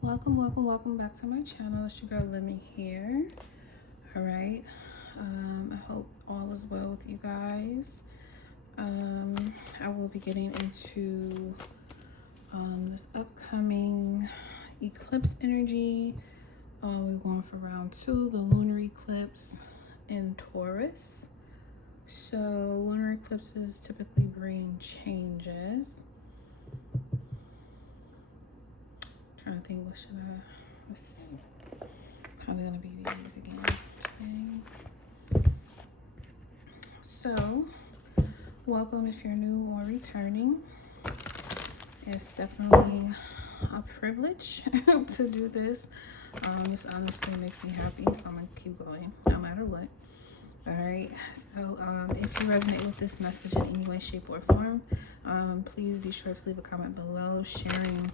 Welcome back to my channel. It's your girl Lemmy here. All right. I hope all is well with you guys. I will be getting into this upcoming eclipse energy. We're going for round 2, the lunar eclipse in Taurus. So lunar eclipses typically bring changes. Trying to think, what's probably gonna be these again today. So welcome if you're new or returning. It's definitely a privilege to do this. This honestly makes me happy, so I'm gonna keep going no matter what. All right, so if you resonate with this message in any way, shape, or form, please be sure to leave a comment below sharing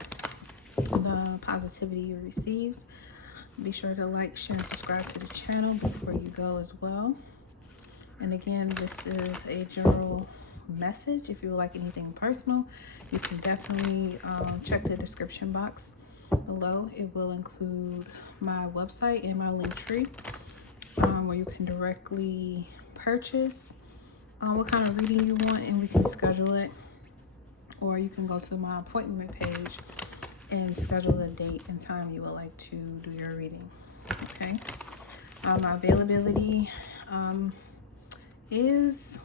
the positivity you received. Be sure to like, share, and subscribe to the channel before you go as well. And again, this is a general message. If you would like anything personal, you can definitely check the description box below. It will include my website and my link tree where you can directly purchase what kind of reading you want, and we can schedule it. Or you can go to my appointment page and schedule a date and time you would like to do your reading. Okay. My availability is,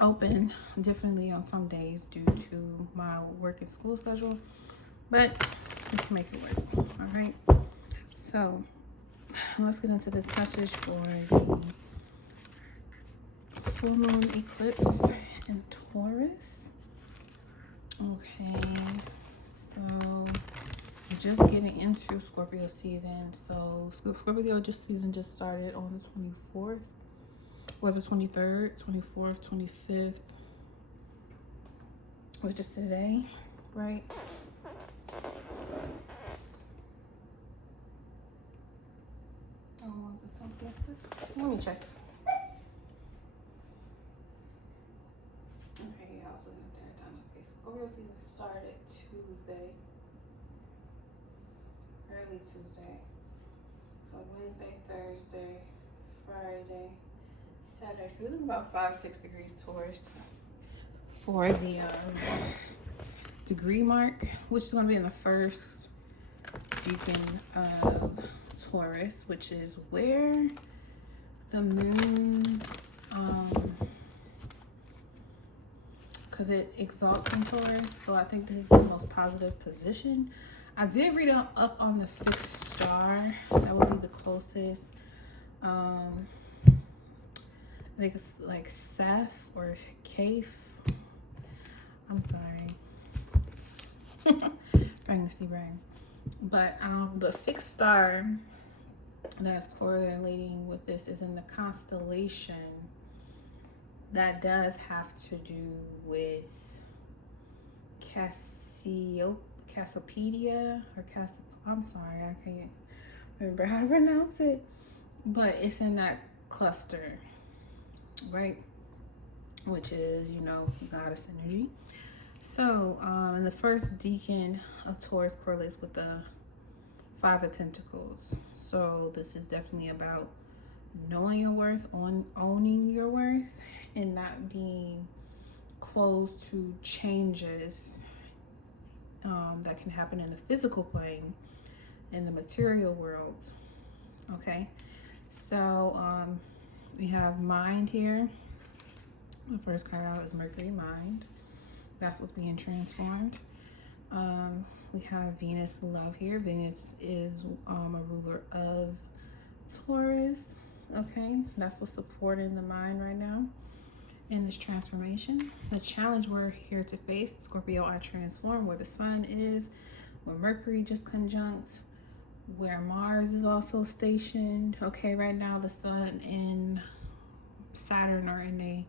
open differently on some days due to my work and school schedule, but we can make it work. All right. So let's get into this message for the full moon eclipse in Taurus. Okay, so we're just getting into Scorpio season. So Scorpio season just started on the 24th, or the 23rd, 24th, 25th, which is today, right? Let me check. Okay, yeah, I was looking at that time. Okay, Scorpio season started Tuesday. Early Tuesday. So Wednesday, Thursday, Friday, Saturday. So we're looking about 5-6 degrees Taurus for the degree mark, which is going to be in the first decan of Taurus, which is where the moon's because it exalts in Taurus, so I think this is the most positive position. I did read up on the fixed star. That would be the closest. I think it's like Seth or Kaif. I'm sorry. Pregnancy brain. But the fixed star that's correlating with this is in the constellation that does have to do with Cassiopeia or I'm sorry, I can't remember how to pronounce it, but it's in that cluster, right? Which is, goddess energy. So, and the first decan of Taurus correlates with the 5 of Pentacles. So this is definitely about knowing your worth, owning your worth, and not being closed to changes that can happen in the physical plane, in the material world. Okay, so we have mind here. The first card out is Mercury, mind. That's what's being transformed. We have Venus, love here. Venus is a ruler of Taurus. Okay, that's what's supporting the mind right now in this transformation. The challenge we're here to face, Scorpio are transformed, where the sun is, where Mercury just conjunct, where Mars is also stationed. Okay, right now the sun and Saturn are in a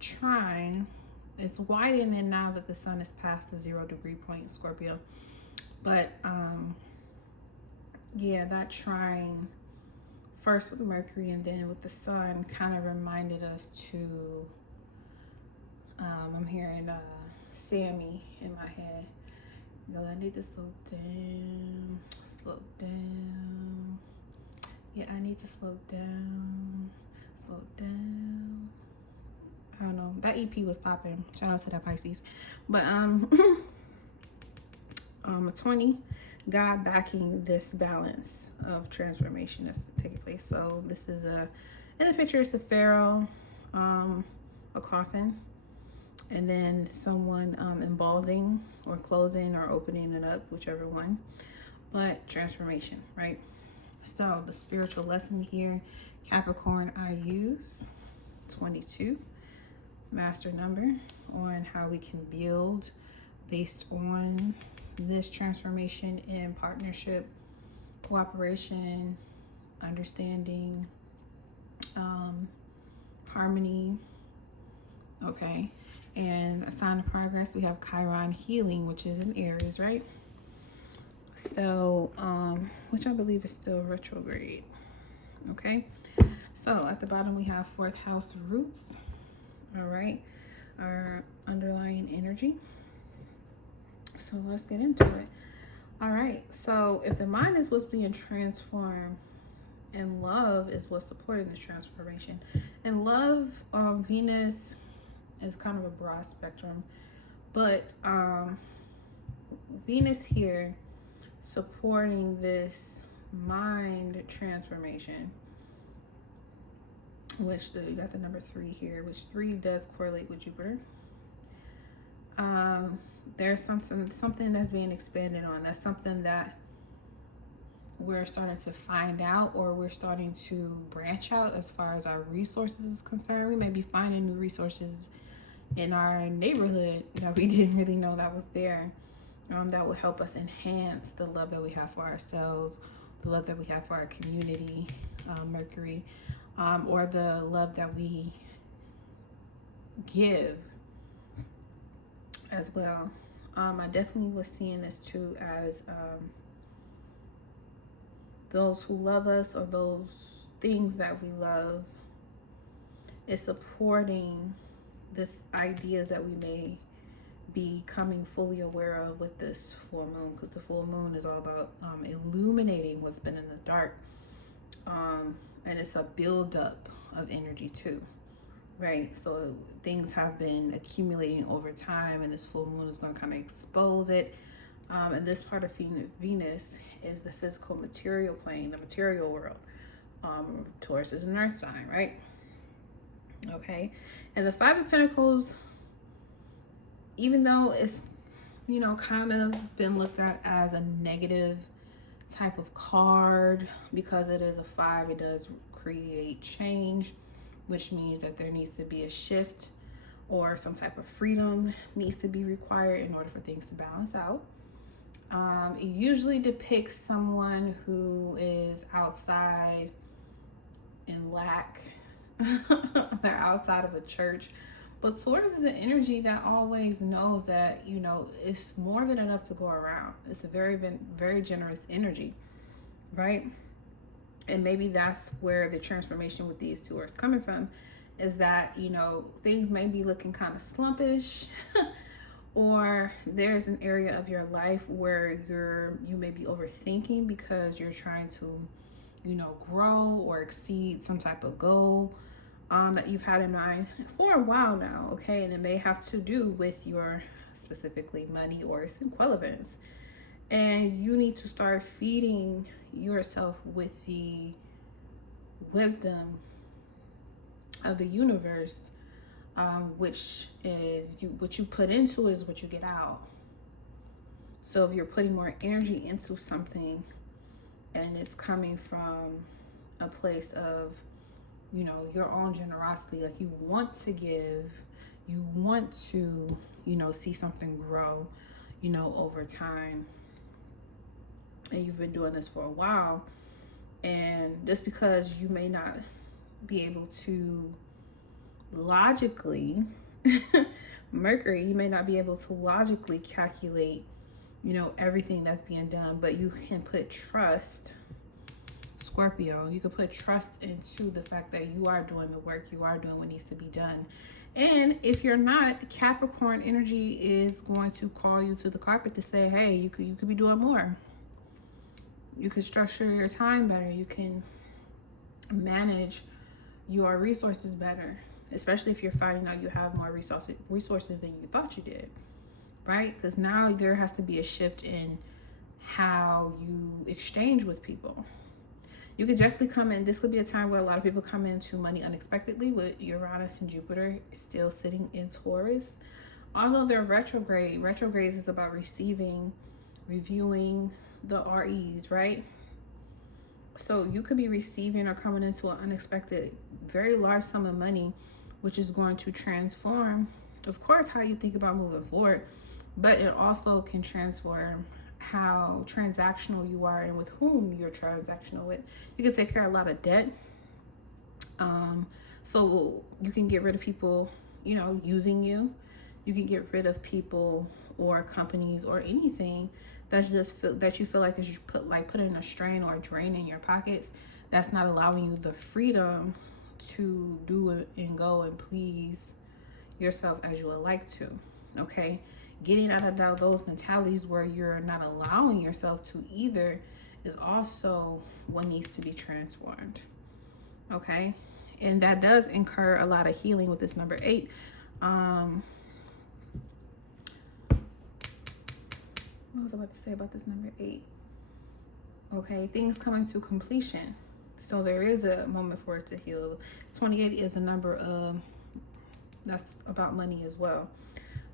trine. It's widening now that the sun is past the 0 degree point, Scorpio. But yeah, that trine first with Mercury and then with the sun kind of reminded us to I'm hearing Sammy in my head, go. I need to slow down. Slow down. Yeah, I need to slow down. Slow down. I don't know. That EP was popping. Shout out to that Pisces. But 20, God backing this balance of transformation that's taking place. So this is in the picture it's a pharaoh, a coffin, and then someone embalming or closing or opening it up, whichever one. But transformation, right? So the spiritual lesson here, Capricorn, I use 22, master number, on how we can build based on this transformation in partnership, cooperation, understanding, harmony. Okay, and a sign of progress, we have Chiron healing, which is in Aries, right? So which I believe is still retrograde. Okay, so at the bottom we have 4th house roots. All right, our underlying energy. So let's get into it. All right, so if the mind is what's being transformed and love is what's supporting this transformation, and love, Venus is kind of a broad spectrum, but Venus here supporting this mind transformation, which you got the number 3 here, which 3 does correlate with Jupiter. There's something that's being expanded on. That's something that we're starting to find out, or we're starting to branch out as far as our resources is concerned. We may be finding new resources in our neighborhood that we didn't really know that was there, that will help us enhance the love that we have for ourselves, the love that we have for our community, Mercury, or the love that we give as well. I definitely was seeing this too as those who love us, or those things that we love, is supporting this ideas that we may be coming fully aware of with this full moon, because the full moon is all about illuminating what's been in the dark, and it's a buildup of energy too, right? So things have been accumulating over time, and this full moon is going to kind of expose it. And this part of Venus is the physical material plane, the material world. Taurus is an earth sign, right? Okay, and the 5 of Pentacles, even though it's, kind of been looked at as a negative type of card, because it is a 5, it does create change, which means that there needs to be a shift, or some type of freedom needs to be required in order for things to balance out. It usually depicts someone who is outside in lack. They're outside of a church. But Taurus is an energy that always knows that, it's more than enough to go around. It's a very, very generous energy, right? And maybe that's where the transformation with these two are coming from, is that, things may be looking kind of slumpish, or there's an area of your life where you may be overthinking because you're trying to, grow or exceed some type of goal that you've had in mind for a while now, okay? And it may have to do with your specifically money or its equivalents. And you need to start feeding yourself with the wisdom of the universe, which is what you put into it is what you get out. So if you're putting more energy into something and it's coming from a place of, your own generosity, like you want to give, you want to, see something grow, over time, and you've been doing this for a while, and just because you may not be able to logically Mercury, you may not be able to logically calculate, everything that's being done, but you can put trust, Scorpio, you can put trust into the fact that you are doing the work, you are doing what needs to be done, And if you're not, Capricorn energy is going to call you to the carpet to say, hey, you could be doing more. You can structure your time better. You can manage your resources better, especially if you're finding out you have more resources than you thought you did, right? Because now there has to be a shift in how you exchange with people. You could definitely come in. This could be a time where a lot of people come into money unexpectedly with Uranus and Jupiter still sitting in Taurus. Although they're retrograde, retrogrades is about receiving, reviewing the REs, right? So you could be receiving or coming into an unexpected, very large sum of money, which is going to transform, of course, how you think about moving forward, but it also can transform how transactional you are and with whom you're transactional with. You can take care of a lot of debt. So you can get rid of people, using you. You can get rid of people or companies or anything that you feel like is putting a strain or a drain in your pockets. That's not allowing you the freedom to do it and go and please yourself as you would like to. Okay. Getting out of those mentalities where you're not allowing yourself to either is also what needs to be transformed. Okay. And that does incur a lot of healing with this number 8. What was I about to say about this number 8? Okay. Things coming to completion. So there is a moment for it to heal. 28 is a number of, that's about money as well.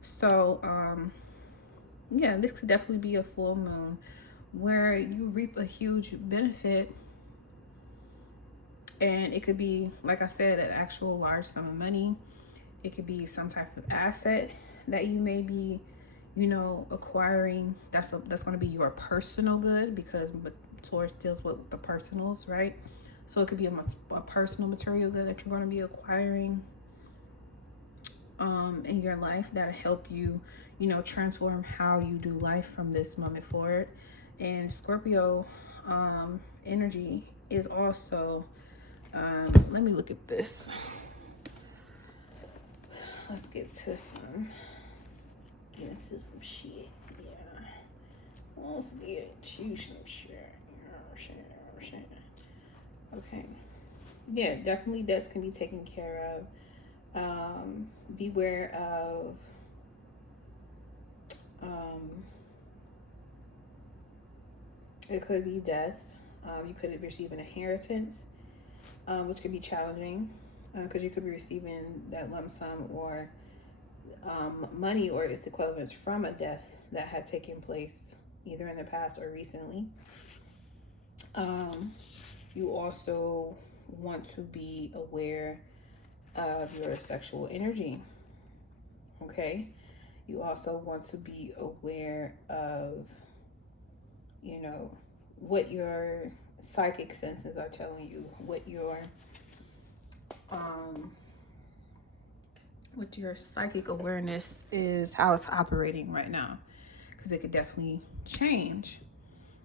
So, yeah, this could definitely be a full moon where you reap a huge benefit. And it could be, like I said, an actual large sum of money. It could be some type of asset that you may be, acquiring. That's going to be your personal good, because Taurus deals with the personals, right? So it could be a personal material good that you're going to be acquiring in your life that'll help you, transform how you do life from this moment forward. And Scorpio energy is also, let me look at this. Let's get into some shit. Yeah. Let's get into some shit. Okay. Yeah, definitely debts can be taken care of. Beware of it could be death. You could receive an inheritance, which could be challenging, because you could be receiving that lump sum or money or its equivalents from a death that had taken place either in the past or recently. You also want to be aware of your sexual energy. Okay. You also want to be aware of, what your psychic senses are telling you, what your psychic awareness is, how it's operating right now, because it could definitely change,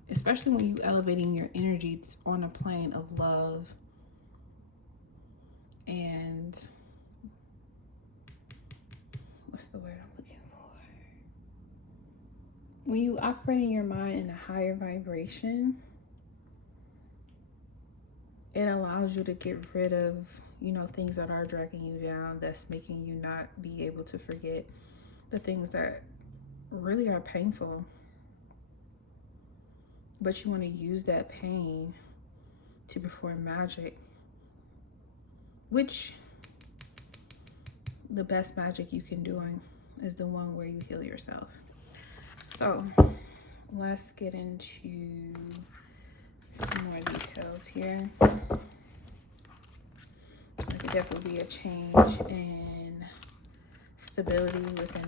especially when you elevating your energy on a plane of love and what's the word I'm looking for? When you operating your mind in a higher vibration, it allows you to get rid of, things that are dragging you down, that's making you not be able to forget the things that really are painful. But you want to use that pain to perform magic, which the best magic you can do is the one where you heal yourself. So let's get into some more details here. There could definitely be a change in stability within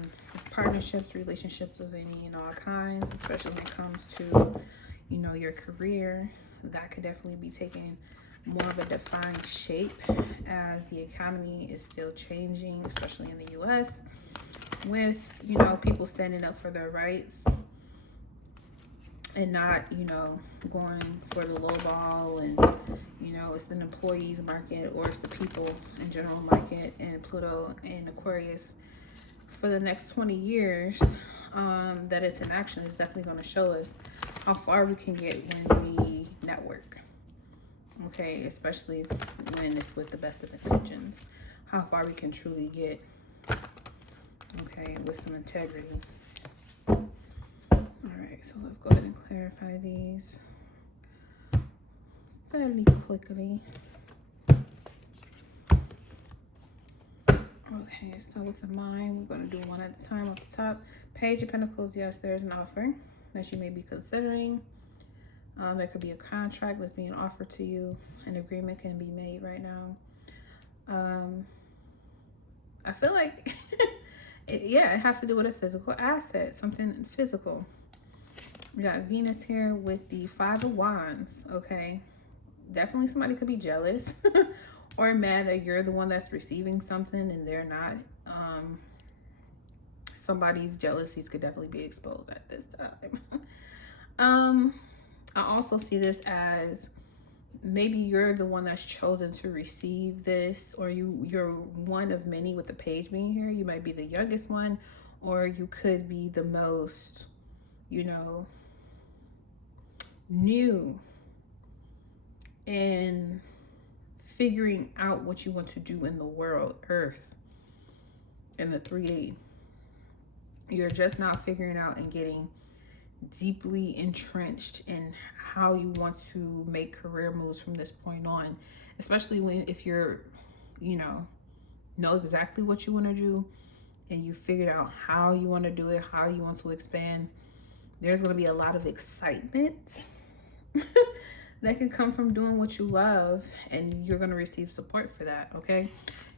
partnerships, relationships of any and all kinds, especially when it comes to, your career. That could definitely be taking more of a defined shape as the economy is still changing, especially in the US, with, people standing up for their rights and not, you know, going for the low ball and, you know, it's an employees market or it's the people in general market. And Pluto and Aquarius for the next 20 years that it's in action is definitely going to show us how far we can get when we network. Okay, especially when it's with the best of intentions, how far we can truly get, okay, with some integrity. All right, so let's go ahead and clarify these fairly quickly. Okay, so with the mind, we're going to do one at a time off the top. Page of Pentacles, yes, there's an offer that you may be considering. There could be a contract that's being offered to you. An agreement can be made right now. I feel like, it has to do with a physical asset, something physical. We got Venus here with the Five of Wands, okay? Definitely somebody could be jealous or mad that you're the one that's receiving something and they're not. Somebody's jealousies could definitely be exposed at this time. I also see this as maybe you're the one that's chosen to receive this, or you're one of many with the page being here. You might be the youngest one, or you could be the most, you know, new in figuring out what you want to do in the world, Earth, in the 3D. You're just now figuring out and getting deeply entrenched in how you want to make career moves from this point on, especially if you're, you know exactly what you want to do and you figured out how you want to do it, how you want to expand. There's going to be a lot of excitement that can come from doing what you love, and you're going to receive support for that. Okay,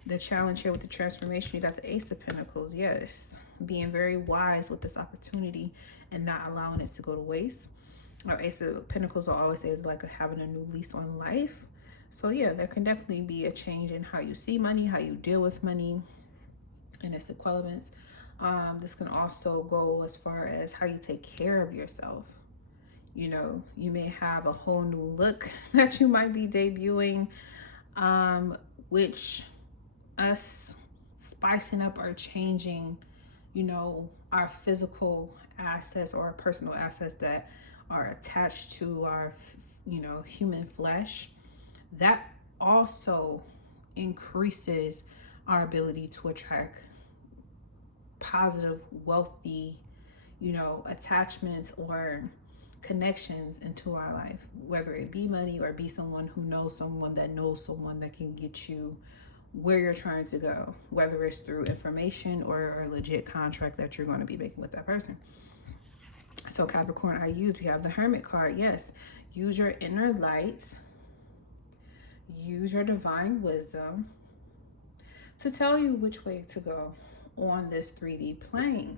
the challenge here with the transformation, you got the Ace of Pentacles. Yes, being very wise with this opportunity and not allowing it to go to waste. Our Ace of Pentacles, I always say, is like having a new lease on life. So yeah, there can definitely be a change in how you see money, how you deal with money, and its equivalents. This can also go as far as how you take care of yourself. You know, you may have a whole new look that you might be debuting, which us spicing up or changing, you know, our physical assets or our personal assets that are attached to our, you know, human flesh, that also increases our ability to attract positive, wealthy, you know, attachments or connections into our life, whether it be money or be someone who knows someone that can get you where you're trying to go, whether it's through information or a legit contract that you're going to be making with that person. So Capricorn, we have the Hermit card. Yes, use your inner light, use your divine wisdom to tell you which way to go on this 3D plane.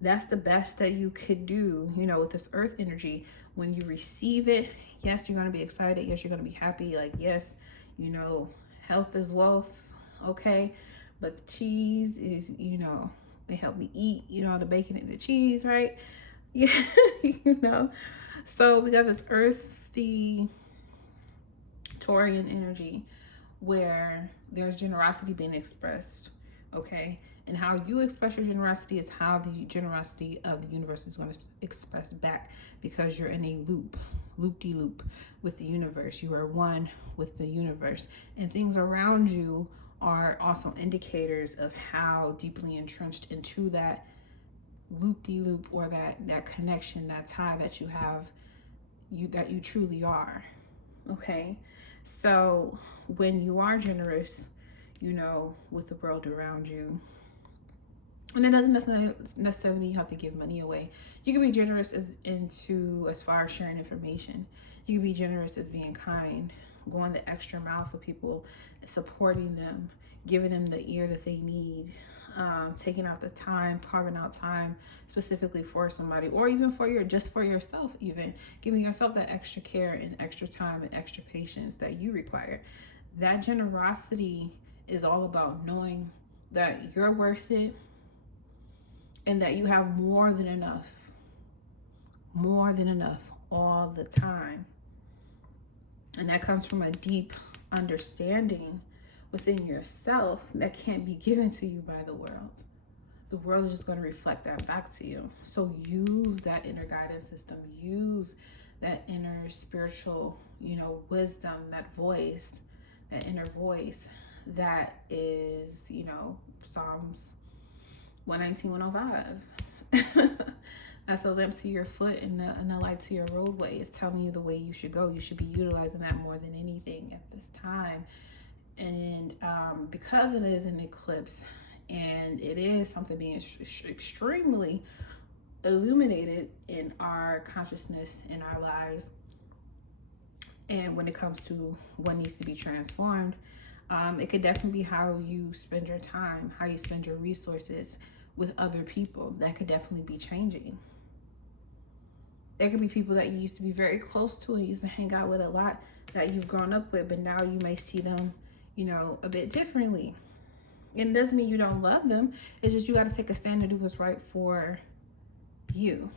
That's the best that you could do, you know, with this earth energy. When you receive it, yes, you're going to be excited. Yes, you're going to be happy. Like, yes, you know, health is wealth. Okay. But the cheese is, you know, they help me eat, you know, the bacon and the cheese, right? Yeah, you know. So we got this earthy Taurian energy where there's generosity being expressed. Okay. And how you express your generosity is how the generosity of the universe is going to express back, because you're in a loop-de-loop with the universe. You are one with the universe, and things around you are also indicators of how deeply entrenched into that loop-de-loop or that connection, that tie that you have, that you truly are. Okay, so when you are generous, you know, with the world around you, and it doesn't necessarily mean you have to give money away. You can be generous as far as sharing information. You can be generous as being kind, going the extra mile for people, supporting them, giving them the ear that they need, taking out the time, carving out time specifically for somebody, or even for yourself, even giving yourself that extra care and extra time and extra patience that you require. That generosity is all about knowing that you're worth it, and that you have more than enough more than enough all the time. And that comes from a deep understanding within yourself that can't be given to you by the world. The world is just going to reflect that back to you. So use that inner guidance system. Use that inner spiritual, wisdom, that voice, that inner voice that is, Psalms 119, 105. That's a lamp to your foot and a light to your roadway. It's telling you the way you should go. You should be utilizing that more than anything at this time. And because it is an eclipse and it is something being extremely illuminated in our consciousness, in our lives, and when it comes to what needs to be transformed, it could definitely be how you spend your time, how you spend your resources with other people. That could definitely be changing. There could be people that you used to be very close to and used to hang out with a lot, that you've grown up with, but now you may see them, a bit differently. And it doesn't mean you don't love them. It's just you got to take a stand and do what's right for you.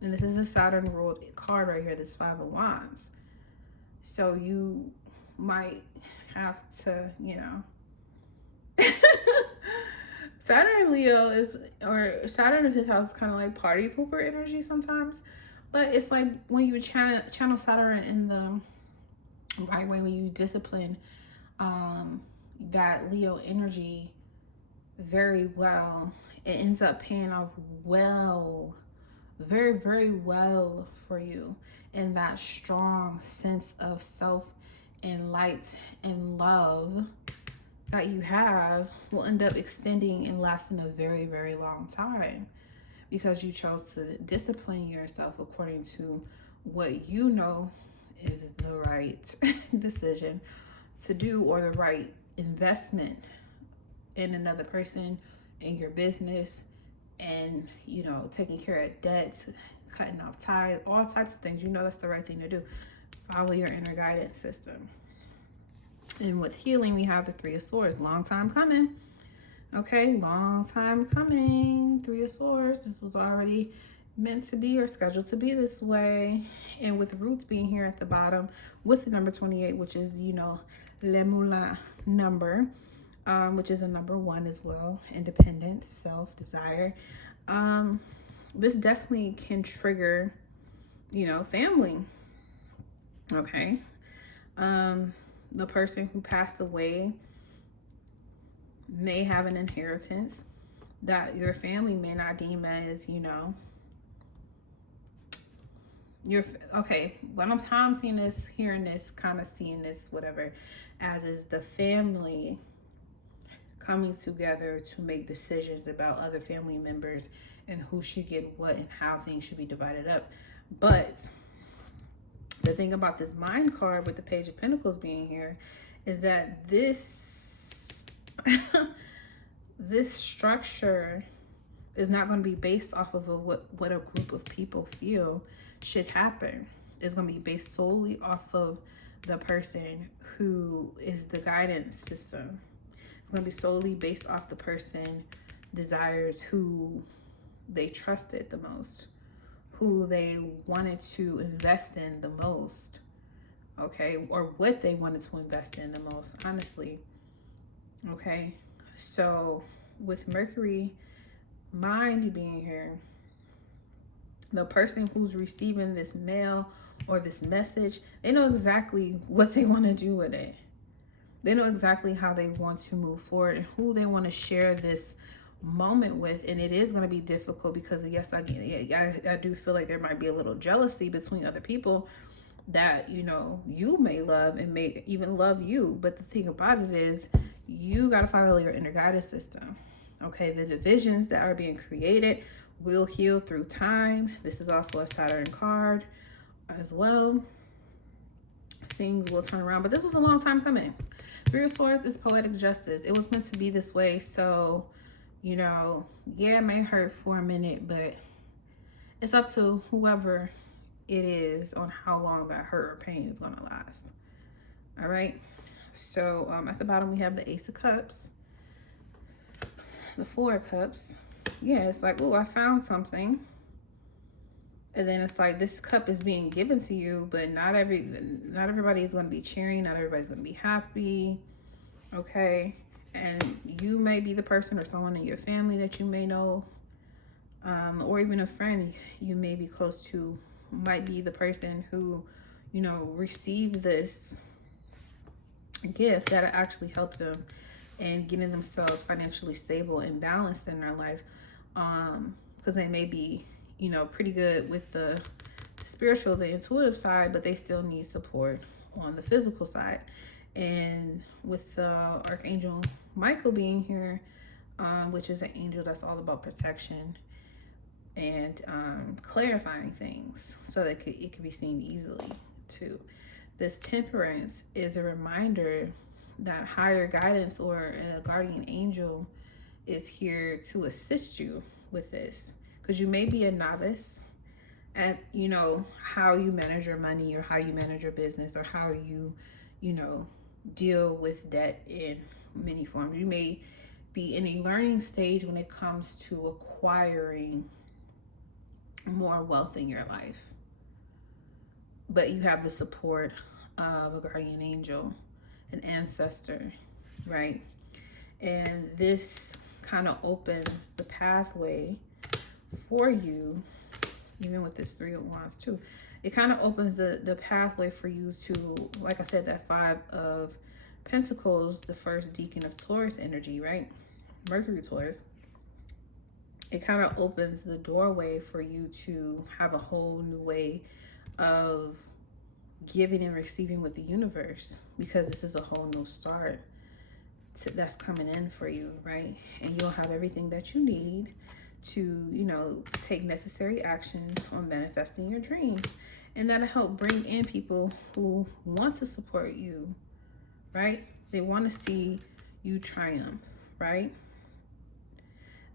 And this is a Saturn ruled card right here, this Five of Wands. So you might have to, Saturn and Leo Saturn in his house is kind of like party pooper energy sometimes. But it's like when you channel Saturn in the right way, when you discipline that Leo energy very well, it ends up paying off well, very, very well for you. And that strong sense of self and light and love that you have will end up extending and lasting a very, very long time, because you chose to discipline yourself according to what you know is the right decision to do, or the right investment in another person, in your business, and taking care of debts, cutting off ties, all types of things. That's the right thing to do. Follow your inner guidance system. And with healing, we have the Three of Swords. Long time coming. Okay, long time coming. Three of Swords. This was already meant to be or scheduled to be this way. And with roots being here at the bottom with the number 28, which is, Lemuria number, which is a number 1 as well. Independence, self, desire. This definitely can trigger, family. Okay. The person who passed away may have an inheritance that your family may not deem as, when I'm seeing this, hearing this, kind of seeing this, whatever, as is the family coming together to make decisions about other family members and who should get what and how things should be divided up. But the thing about this Mind card with the Page of Pentacles being here is that this this structure is not going to be based off of what a group of people feel should happen. It's going to be based solely off of the person who is the guidance system. It's going to be solely based off the person desires, who they trusted the most, who they wanted to invest in the most, okay, or what they wanted to invest in the most, honestly. Okay, so with Mercury mind being here, the person who's receiving this mail or this message, they know exactly what they want to do with it. They know exactly how they want to move forward and who they want to share this moment with. And it is going to be difficult because, yes, I do feel like there might be a little jealousy between other people that, you may love and may even love you. But the thing about it is, you got to follow your inner guidance system. Okay, the divisions that are being created will heal through time. This is also a Saturn card as well. Things will turn around, but this was a long time coming. Three of Swords is poetic justice. It was meant to be this way. So, yeah, it may hurt for a minute, but it's up to whoever it is on how long that hurt or pain is going to last. All right. So at the bottom, we have the Ace of Cups, the Four of Cups. Yeah, it's like, oh, I found something. And then it's like this cup is being given to you, but not everybody is going to be cheering. Not everybody's going to be happy. Okay. And you may be the person or someone in your family that you may know, or even a friend you may be close to might be the person who, you know, received this gift that actually helped them in getting themselves financially stable and balanced in their life. Because they may be, you know, pretty good with the spiritual, the intuitive side, but they still need support on the physical side. And with Archangel Michael being here, which is an angel that's all about protection and clarifying things so that it can be seen easily too. This Temperance is a reminder that higher guidance or a guardian angel is here to assist you with this, because you may be a novice at, you know, how you manage your money or how you manage your business or how you know, deal with debt in many forms. You may be in a learning stage when it comes to acquiring more wealth in your life, but you have the support of a guardian angel, an ancestor, right? And this kind of opens the pathway for you, even with this 3 of Wands too. It kind of opens the pathway for you to, like I said, that 5 of Pentacles, the first deacon of Taurus energy, right? Mercury Taurus. It kind of opens the doorway for you to have a whole new way of giving and receiving with the universe, because this is a whole new start that's coming in for you, right? And you'll have everything that you need to, you know, take necessary actions on manifesting your dreams. And that'll help bring in people who want to support you, right? They want to see you triumph, right?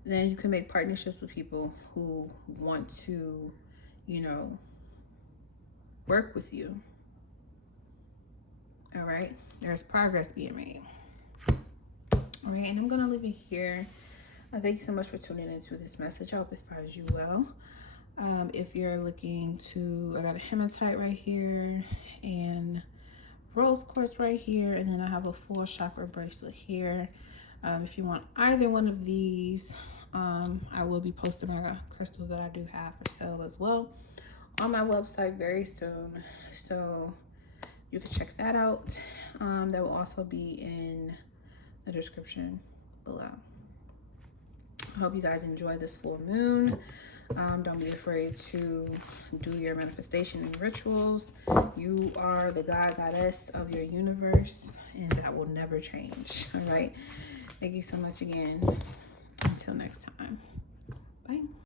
Then you can make partnerships with people who want to, you know, work with you. All right, there's progress being made. All right, and I'm gonna leave it here. Thank you so much for tuning into this message. I hope it finds you well. If you're looking to, I got a hematite right here and rose quartz right here, and then I have a full chakra bracelet here. If you want either one of these, I will be posting my crystals that I do have for sale as well on my website very soon, so you can check that out. That will also be in the description below. I hope you guys enjoy this full moon. Don't be afraid to do your manifestation and rituals. You are the god, goddess of your universe, and that will never change. All right. Thank you so much again. Until next time. Bye.